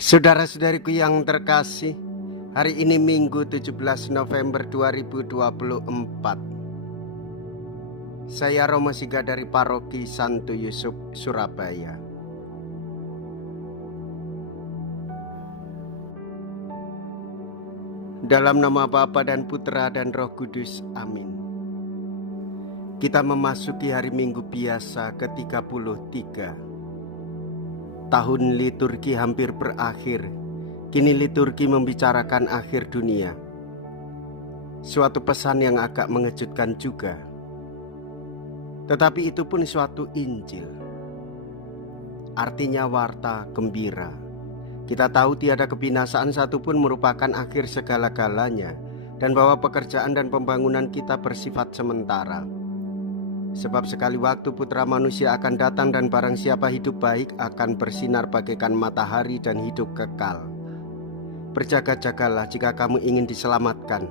Saudara-saudariku yang terkasih, hari ini Minggu 17 November 2024. Saya Romo Siga dari Paroki Santo Yusuf, Surabaya. Dalam nama Bapa dan Putra dan Roh Kudus, amin. Kita memasuki hari Minggu biasa ke-33. Tahun liturgi hampir berakhir. Kini liturgi membicarakan akhir dunia. Suatu pesan yang agak mengejutkan juga. Tetapi itu pun suatu Injil. Artinya warta gembira. Kita tahu tiada kebinasaan satupun merupakan akhir segala-galanya, dan bahwa pekerjaan dan pembangunan kita bersifat sementara. Sebab sekali waktu Putra Manusia akan datang, dan barang siapa hidup baik akan bersinar bagaikan matahari dan hidup kekal. Berjaga-jagalah jika kamu ingin diselamatkan.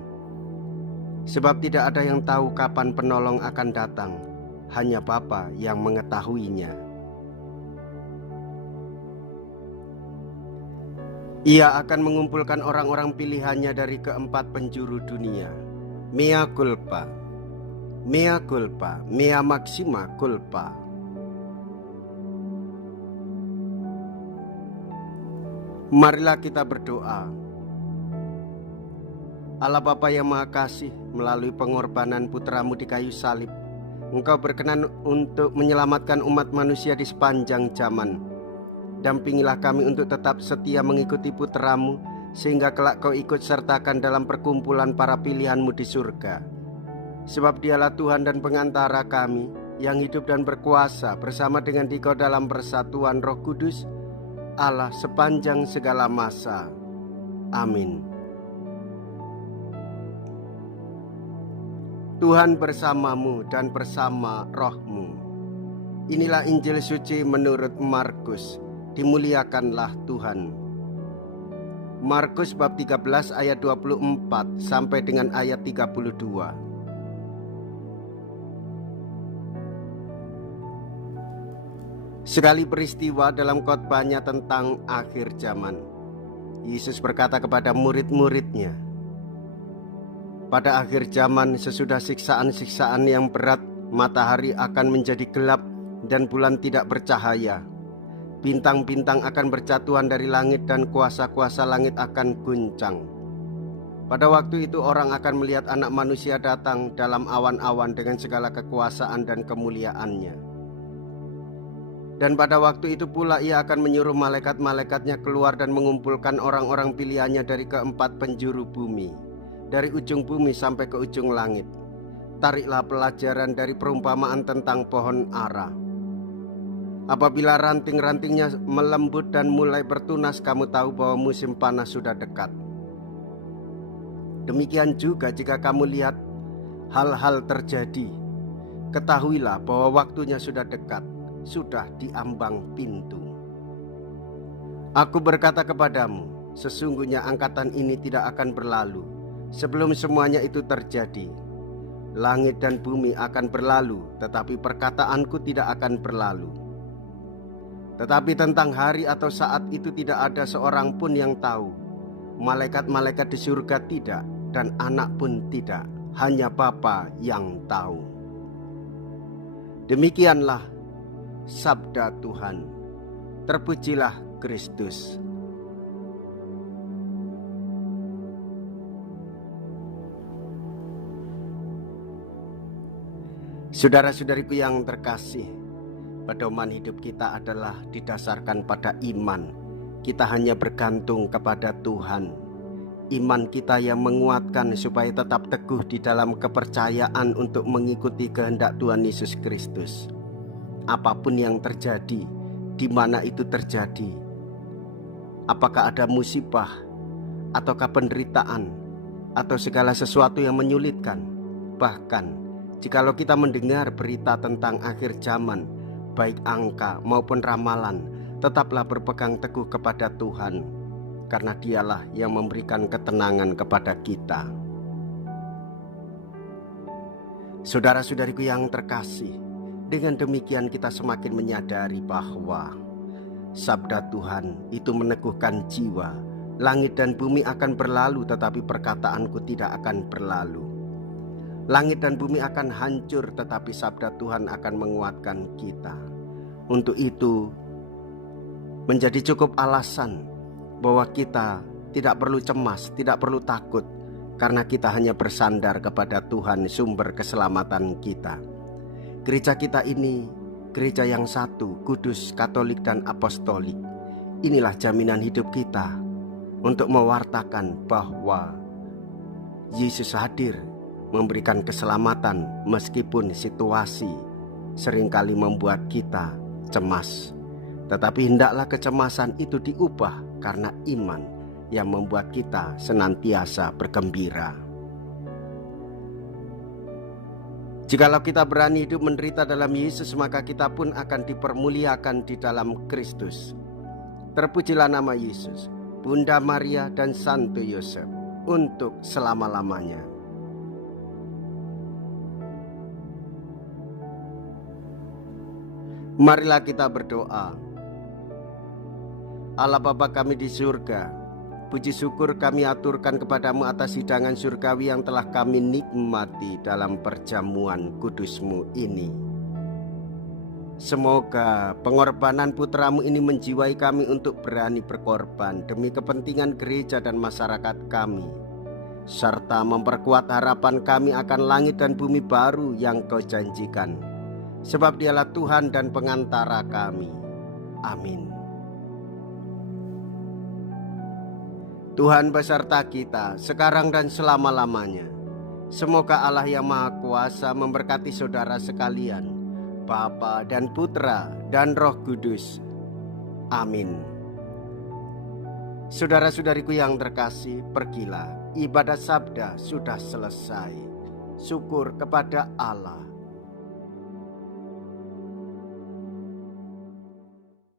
Sebab tidak ada yang tahu kapan penolong akan datang, hanya Bapa yang mengetahuinya. Ia akan mengumpulkan orang-orang pilihannya dari keempat penjuru dunia. Mea culpa, mea culpa, mea maxima culpa. Marilah kita berdoa. Allah Bapa yang Maha Kasih, melalui pengorbanan putramu di kayu salib, Engkau berkenan untuk menyelamatkan umat manusia di sepanjang zaman. Dampingilah kami untuk tetap setia mengikuti putramu, sehingga kelak kau ikut sertakan dalam perkumpulan para pilihanmu di surga. Sebab dialah Tuhan dan pengantara kami, yang hidup dan berkuasa bersama dengan Dikau dalam persatuan Roh Kudus, Allah sepanjang segala masa. Amin. Tuhan bersamamu dan bersama rohmu. Inilah Injil suci menurut Markus. Dimuliakanlah Tuhan. Markus bab 13 ayat 24 sampai dengan ayat 32. Sekali peristiwa dalam khotbahnya tentang akhir zaman, Yesus berkata kepada murid-muridnya, pada akhir zaman sesudah siksaan-siksaan yang berat, matahari akan menjadi gelap dan bulan tidak bercahaya. Bintang-bintang akan berjatuhan dari langit dan kuasa-kuasa langit akan guncang. Pada waktu itu orang akan melihat Anak Manusia datang dalam awan-awan dengan segala kekuasaan dan kemuliaannya. Dan pada waktu itu pula ia akan menyuruh malaikat-malaikatnya keluar dan mengumpulkan orang-orang pilihannya dari keempat penjuru bumi, dari ujung bumi sampai ke ujung langit. Tariklah pelajaran dari perumpamaan tentang pohon ara. Apabila ranting-rantingnya melembut dan mulai bertunas, kamu tahu bahwa musim panas sudah dekat. Demikian juga jika kamu lihat hal-hal terjadi, ketahuilah bahwa waktunya sudah dekat, sudah di ambang pintu. Aku berkata kepadamu, sesungguhnya angkatan ini tidak akan berlalu sebelum semuanya itu terjadi. Langit dan bumi akan berlalu, tetapi perkataanku tidak akan berlalu. Tetapi tentang hari atau saat itu tidak ada seorang pun yang tahu. Malaikat-malaikat di surga tidak, dan anak pun tidak, hanya Bapa yang tahu. Demikianlah sabda Tuhan. Terpujilah Kristus. Saudara-saudariku yang terkasih, pedoman hidup kita adalah didasarkan pada iman. Kita hanya bergantung kepada Tuhan. Iman kita yang menguatkan supaya tetap teguh di dalam kepercayaan untuk mengikuti kehendak Tuhan Yesus Kristus. Apapun yang terjadi, di mana itu terjadi, apakah ada musibah, ataukah penderitaan, atau segala sesuatu yang menyulitkan, bahkan jikalau kita mendengar berita tentang akhir zaman, baik angka maupun ramalan, tetaplah berpegang teguh kepada Tuhan, karena Dialah yang memberikan ketenangan kepada kita. Saudara-saudariku yang terkasih, dengan demikian kita semakin menyadari bahwa Sabda Tuhan itu meneguhkan jiwa. Langit dan bumi akan berlalu, tetapi perkataanku tidak akan berlalu. Langit dan bumi akan hancur, tetapi sabda Tuhan akan menguatkan kita. Untuk itu menjadi cukup alasan bahwa kita tidak perlu cemas, tidak perlu takut, karena kita hanya bersandar kepada Tuhan, sumber keselamatan kita. Gereja kita ini gereja yang satu, kudus, katolik, dan apostolik. Inilah jaminan hidup kita untuk mewartakan bahwa Yesus hadir memberikan keselamatan meskipun situasi seringkali membuat kita cemas. Tetapi hendaklah kecemasan itu diubah karena iman yang membuat kita senantiasa bergembira. Jikalau kita berani hidup menderita dalam Yesus, maka kita pun akan dipermuliakan di dalam Kristus. Terpujilah nama Yesus, Bunda Maria dan Santo Yosef untuk selama-lamanya. Marilah kita berdoa. Allah Bapa kami di surga, puji syukur kami aturkan kepadamu atas hidangan surgawi yang telah kami nikmati dalam perjamuan kudus-Mu ini. Semoga pengorbanan putramu ini menjiwai kami untuk berani berkorban demi kepentingan gereja dan masyarakat kami, serta memperkuat harapan kami akan langit dan bumi baru yang Kau janjikan. Sebab Dialah Tuhan dan pengantara kami. Amin. Tuhan beserta kita sekarang dan selama-lamanya. Semoga Allah yang Maha Kuasa memberkati saudara sekalian, Bapa dan Putra dan Roh Kudus. Amin. Saudara-saudariku yang terkasih, pergilah. Ibadah sabda sudah selesai. Syukur kepada Allah.